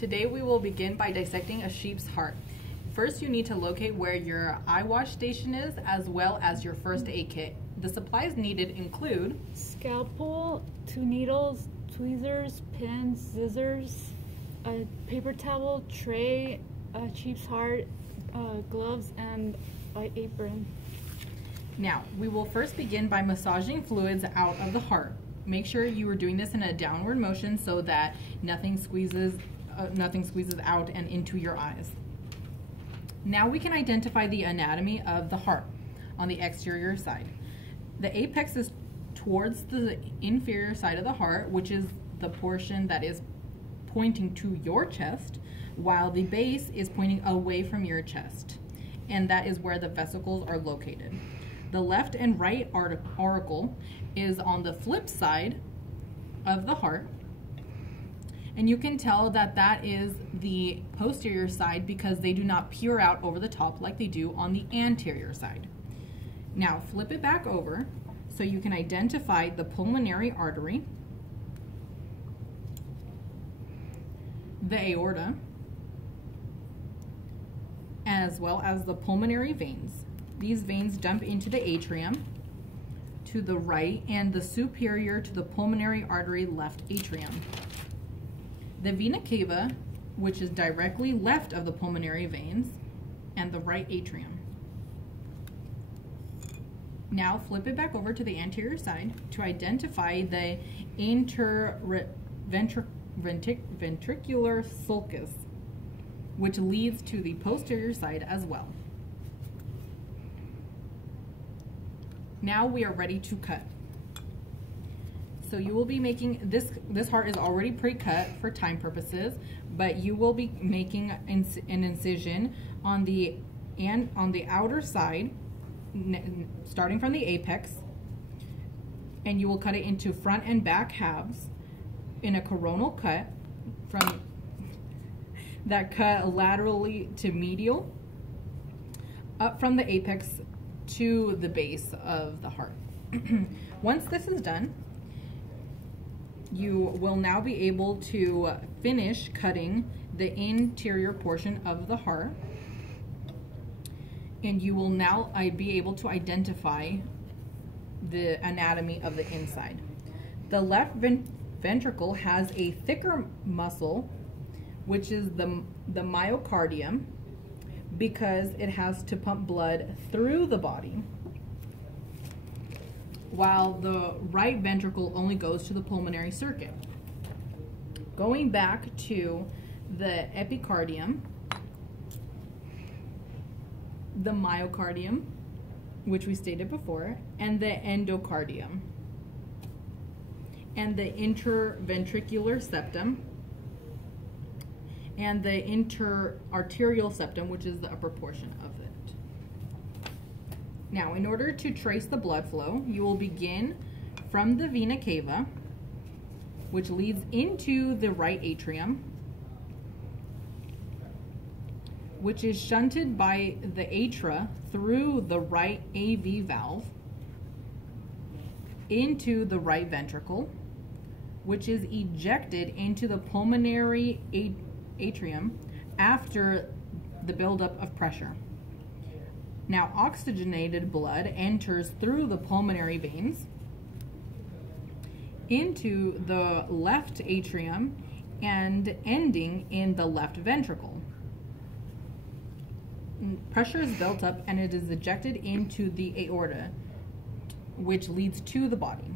Today we will begin by dissecting a sheep's heart. First, you need to locate where your eye wash station is, as well as your first aid kit. The supplies needed include scalpel, 2 needles, tweezers, pins, scissors, a paper towel, tray, a sheep's heart, gloves, and an apron. Now, we will first begin by massaging fluids out of the heart. Make sure you are doing this in a downward motion so that nothing squeezes out and into your eyes. Now we can identify the anatomy of the heart on the exterior side. The apex is towards the inferior side of the heart, which is the portion that is pointing to your chest, while the base is pointing away from your chest, and that is where the vesicles are located. The left and right auricle is on the flip side of the heart, and you can tell that that is the posterior side because they do not peer out over the top like they do on the anterior side. Now flip it back over so you can identify the pulmonary artery, the aorta, as well as the pulmonary veins. These veins dump into the atrium to the right and the superior to the pulmonary artery left atrium. The vena cava, which is directly left of the pulmonary veins, and the right atrium. Now flip it back over to the anterior side to identify the interventricular sulcus, which leads to the posterior side as well. Now we are ready to cut. So you will be making, this heart is already pre-cut for time purposes, but you will be making an incision on the outer side, starting from the apex, and you will cut it into front and back halves in a coronal cut that cut laterally to medial, up from the apex to the base of the heart. Once this is done, you will now be able to finish cutting the interior portion of the heart, and you will now be able to identify the anatomy of the inside. The left ventricle has a thicker muscle, which is the myocardium, because it has to pump blood through the body, while the right ventricle only goes to the pulmonary circuit. Going back to the epicardium, the myocardium, which we stated before, and the endocardium, and the interventricular septum, and the interarterial septum, which is the upper portion of it. Now, in order to trace the blood flow, you will begin from the vena cava, which leads into the right atrium, which is shunted by the atria through the right AV valve into the right ventricle, which is ejected into the pulmonary atrium after the buildup of pressure. Now, oxygenated blood enters through the pulmonary veins into the left atrium and ending in the left ventricle. Pressure is built up and it is ejected into the aorta, which leads to the body.